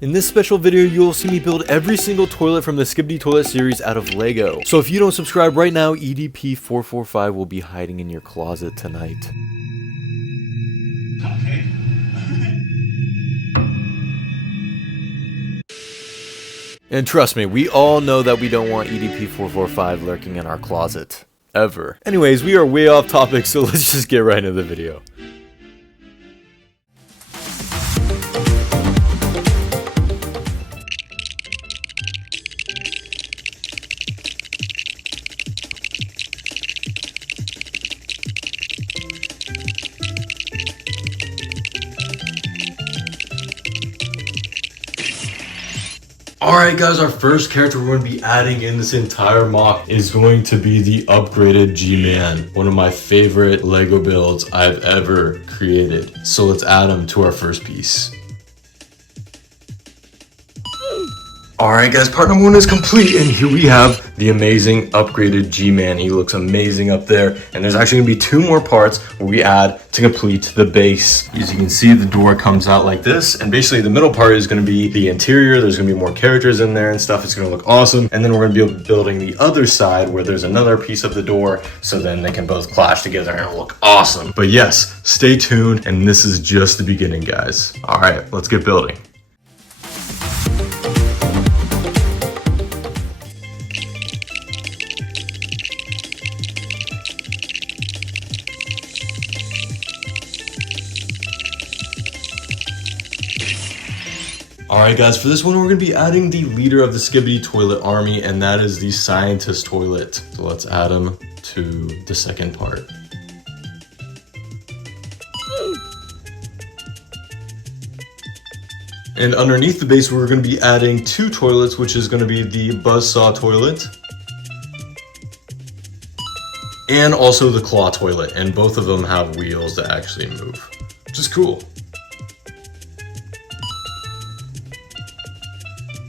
In this special video, you will see me build every single toilet from the Skibidi toilet series out of Lego. So if you don't subscribe right now, EDP445 will be hiding in your closet tonight. Okay. And trust me, we all know that we don't want EDP445 lurking in our closet. Ever. Anyways, we are way off topic, so let's just get right into the video. Alright guys, our first character we're going to be adding in this entire mock is going to be the upgraded G-Man. One of my favorite Lego builds I've ever created. So let's add him to our first piece. Alright guys, part number 1 is complete, and here we have the amazing upgraded G-Man. He looks amazing up there, and there's actually going to be 2 more parts where we add to complete the base. As you can see, the door comes out like this, and basically the middle part is going to be the interior. There's going to be more characters in there and stuff. It's going to look awesome, and then we're going to be building the other side where there's another piece of the door, so then they can both clash together and it'll look awesome. But yes, stay tuned, and this is just the beginning, guys. Alright, let's get building. Alright guys, for this one we're going to be adding the leader of the Skibidi toilet army, and that is the scientist toilet. So let's add him to the second part. And underneath the base we're going to be adding 2 toilets, which is going to be the buzzsaw toilet and also the claw toilet, and both of them have wheels that actually move, which is cool.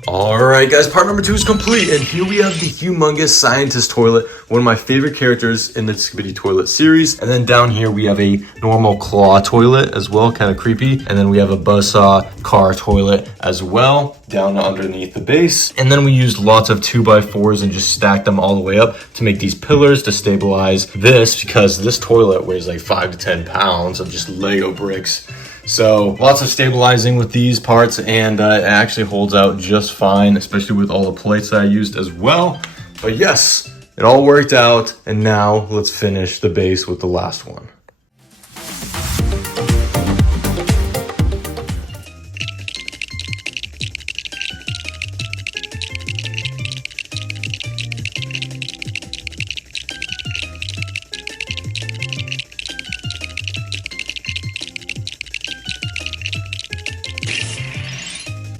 Alright guys, part number 2 is complete, and here we have the humongous scientist toilet, one of my favorite characters in the Skibidi toilet series. And then down here we have a normal claw toilet as well, kind of creepy. And then we have a buzzsaw car toilet as well, down underneath the base. And then we used lots of 2x4s and just stacked them all the way up to make these pillars to stabilize this, because this toilet weighs like 5 to 10 pounds of just Lego bricks. So lots of stabilizing with these parts, and it actually holds out just fine, especially with all the plates that I used as well. But yes, it all worked out, and now let's finish the base with the last one.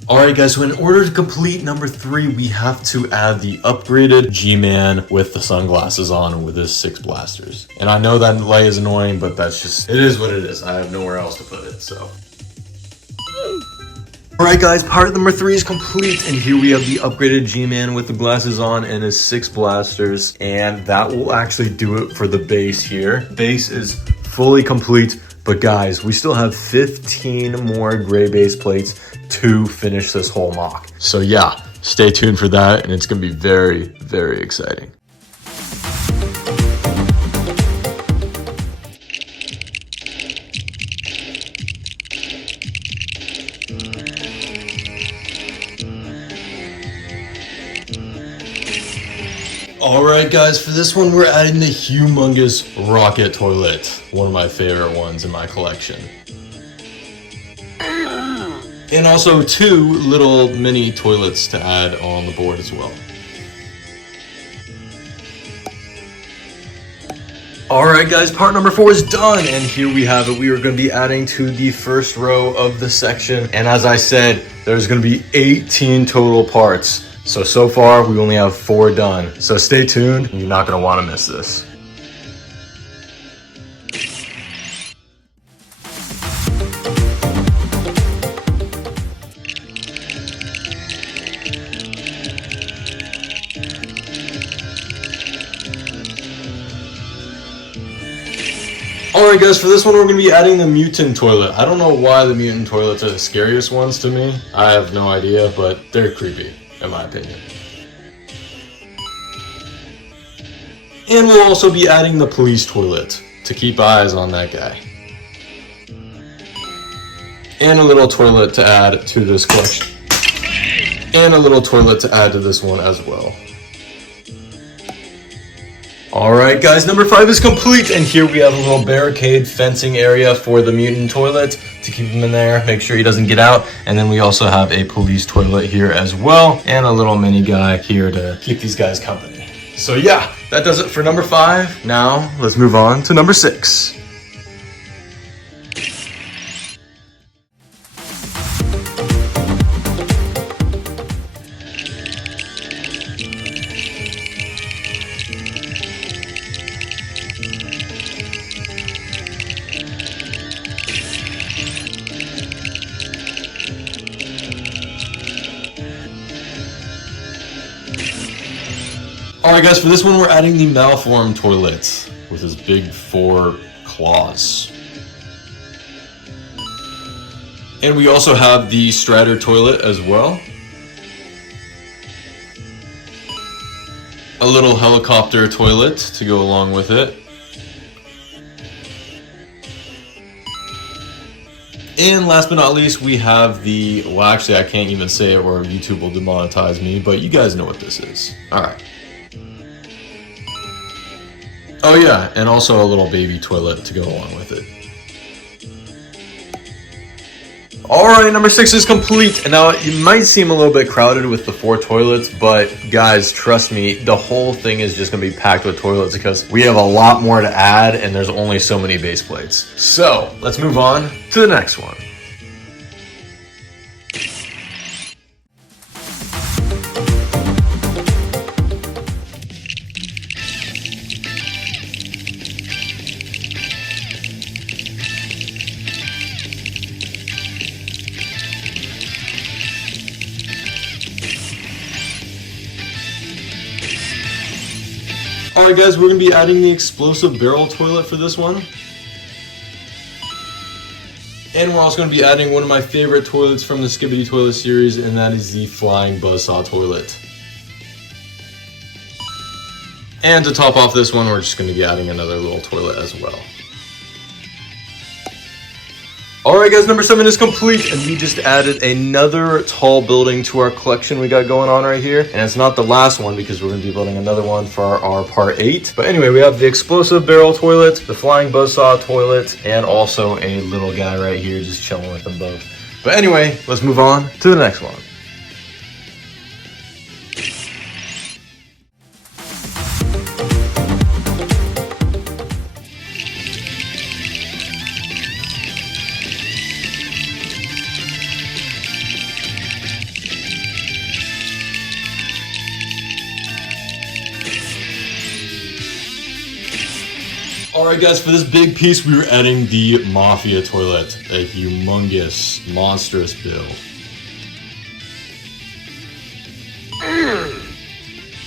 Alright guys, so in order to complete number 3, we have to add the upgraded G-Man with the sunglasses on and with his 6 blasters. And I know that light is annoying, but that's just, it is what it is. I have nowhere else to put it, so. Alright guys, part number 3 is complete, and here we have the upgraded G-Man with the glasses on and his 6 blasters, and that will actually do it for the base here. Base is fully complete, but guys, we still have 15 more gray base plates to finish this whole mock. So yeah, stay tuned for that, and it's gonna be very, very exciting. Alright guys, for this one we're adding the humongous rocket toilet, one of my favorite ones in my collection. And also 2 little mini toilets to add on the board as well. Alright guys, part number 4 is done, and here we have it. We are going to be adding to the first row of the section, and as I said, there's going to be 18 total parts. So far we only have 4 done. So stay tuned, you're not going to want to miss this. Alright guys, for this one we're going to be adding the mutant toilet. I don't know why the mutant toilets are the scariest ones to me. I have no idea, but they're creepy, in my opinion. And we'll also be adding the police toilet to keep eyes on that guy. And a little toilet to add to this collection. And a little toilet to add to this one as well. Alright guys, number 5 is complete, and here we have a little barricade fencing area for the mutant toilet to keep him in there, make sure he doesn't get out. And then we also have a police toilet here as well, and a little mini guy here to keep these guys company. So yeah, that does it for number 5. Now, let's move on to number 6. Alright guys, for this one we're adding the malformed toilet with his big 4 claws. And we also have the Strider toilet as well. A little helicopter toilet to go along with it. And last but not least, we have the, well actually I can't even say it or YouTube will demonetize me, but you guys know what this is. Alright. Oh yeah, and also a little baby toilet to go along with it. Alright, number 6 is complete, and now it might seem a little bit crowded with the 4 toilets, but guys, trust me, the whole thing is just going to be packed with toilets because we have a lot more to add and there's only so many base plates. So, let's move on to the next one. Alright guys, we're going to be adding the explosive barrel toilet for this one. And we're also going to be adding one of my favorite toilets from the Skibidi toilet series, and that is the flying buzzsaw toilet. And to top off this one, we're just going to be adding another little toilet as well. Alright guys, number 7 is complete, and we just added another tall building to our collection we got going on right here. And it's not the last one because we're going to be building another one for our part 8. But anyway, we have the explosive barrel toilet, the flying buzzsaw toilet, and also a little guy right here just chilling with them both. But anyway, let's move on to the next one. Alright guys, for this big piece we were adding the Mafia toilet, a humongous, monstrous build.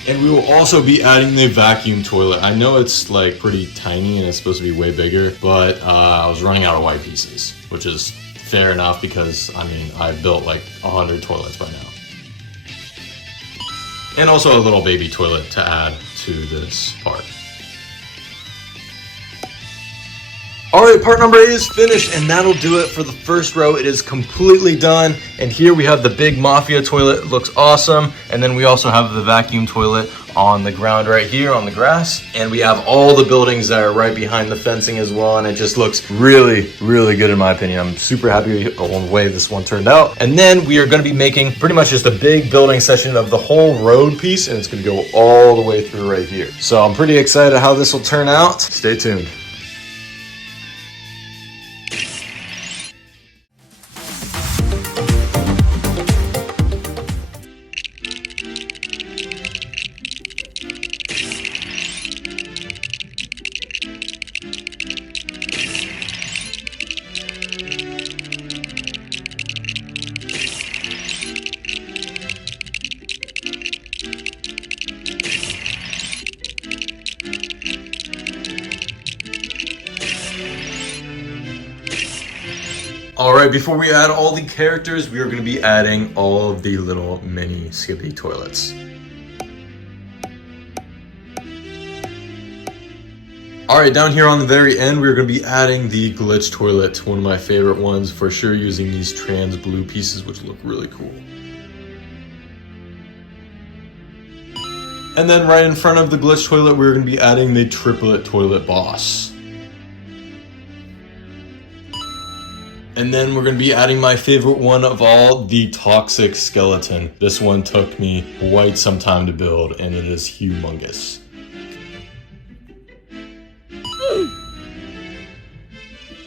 And we will also be adding the vacuum toilet. I know it's like pretty tiny and it's supposed to be way bigger, but I was running out of white pieces, which is fair enough because, I mean, I built like 100 toilets by now. And also a little baby toilet to add to this part. Alright, part number 8 is finished, and that'll do it for the first row. It is completely done, and here we have the big Mafia toilet. It looks awesome, and then we also have the vacuum toilet on the ground right here on the grass, and we have all the buildings that are right behind the fencing as well, and it just looks really, really good in my opinion. I'm super happy with the way this one turned out. And then we are going to be making pretty much just a big building section of the whole road piece, and it's going to go all the way through right here. So I'm pretty excited how this will turn out. Stay tuned. All right, before we add all the characters, we are going to be adding all of the little mini Skibidi toilets. All right, down here on the very end, we're going to be adding the glitch toilet, one of my favorite ones for sure, using these trans blue pieces, which look really cool. And then right in front of the glitch toilet, we're going to be adding the triplet toilet boss. And then we're going to be adding my favorite one of all, the toxic skeleton. This one took me quite some time to build, and it is humongous.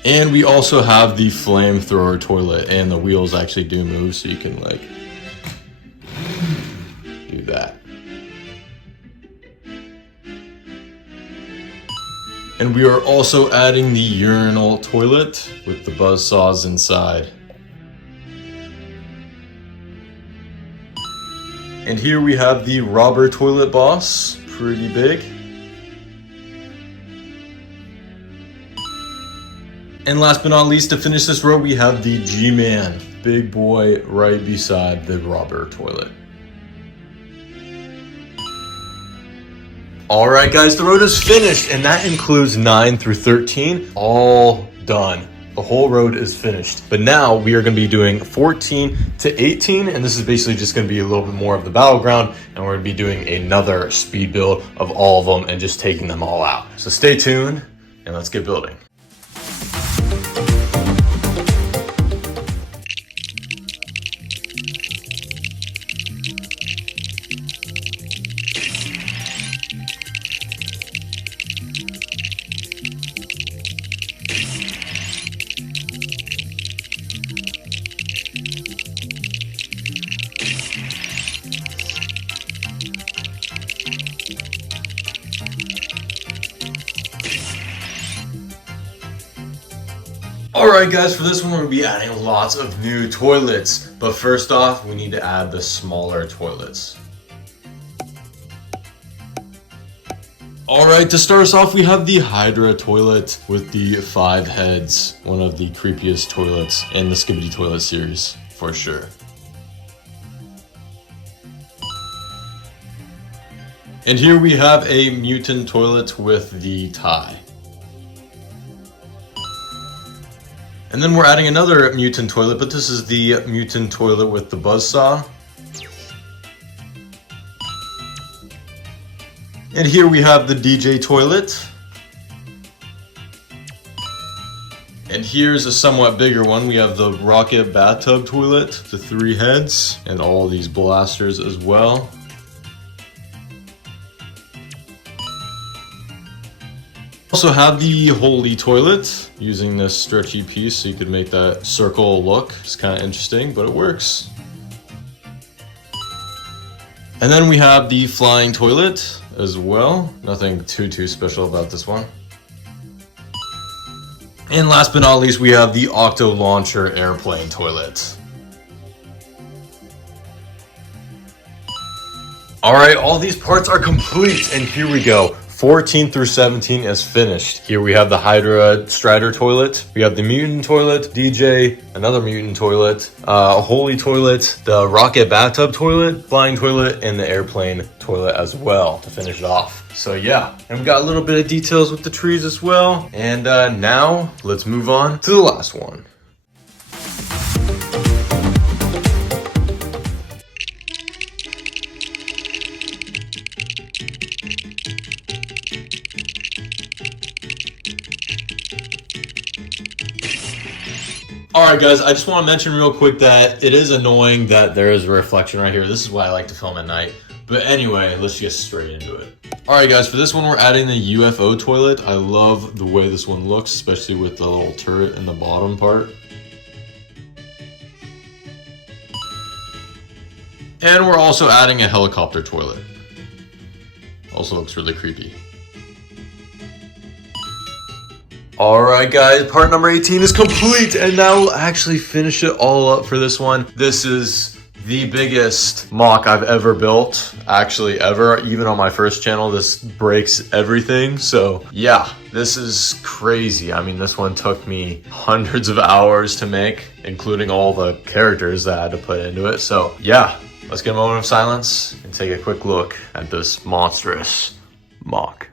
And we also have the flamethrower toilet, and the wheels actually do move, so you can like do that. And we are also adding the urinal toilet with the buzzsaws inside. And here we have the robber toilet boss, pretty big. And last but not least, to finish this row, we have the G-Man, big boy right beside the robber toilet. All right, guys, the road is finished, and that includes 9 through 13, all done. The whole road is finished. But now we are going to be doing 14 to 18, and this is basically just going to be a little bit more of the battleground, and we're going to be doing another speed build of all of them and just taking them all out. So stay tuned, and let's get building. Alright guys, for this one we're going to be adding lots of new toilets, but first off we need to add the smaller toilets. Alright, to start us off we have the Hydra toilet with the 5 heads, one of the creepiest toilets in the Skibidi toilet series, for sure. And here we have a mutant toilet with the tie. And then we're adding another mutant toilet, but this is the mutant toilet with the buzzsaw. And here we have the DJ toilet. And here's a somewhat bigger one. We have the rocket bathtub toilet, the 3 heads, and all these blasters as well. Also have the holy toilet, using this stretchy piece so you could make that circle look. It's kind of interesting, but it works. And then we have the flying toilet as well. Nothing too special about this one. And last but not least, we have the Octo Launcher airplane toilet. Alright, all these parts are complete, and here we go. 14 through 17 is finished. Here we have the Hydra Strider toilet. We have the mutant toilet, DJ, another mutant toilet, a holy toilet, the rocket bathtub toilet, flying toilet, and the airplane toilet as well to finish it off. So yeah, and we got a little bit of details with the trees as well. And now let's move on to the last one. Alright guys, I just want to mention real quick that it is annoying that there is a reflection right here. This is why I like to film at night. But anyway, let's get straight into it. Alright guys, for this one we're adding the UFO toilet. I love the way this one looks, especially with the little turret in the bottom part. And we're also adding a helicopter toilet. Also looks really creepy. Alright guys, part number 18 is complete, and now we'll actually finish it all up for this one. This is the biggest mock I've ever built, actually ever. Even on my first channel, this breaks everything. So yeah, this is crazy. I mean, this one took me hundreds of hours to make, including all the characters that I had to put into it. So yeah, let's get a moment of silence and take a quick look at this monstrous mock.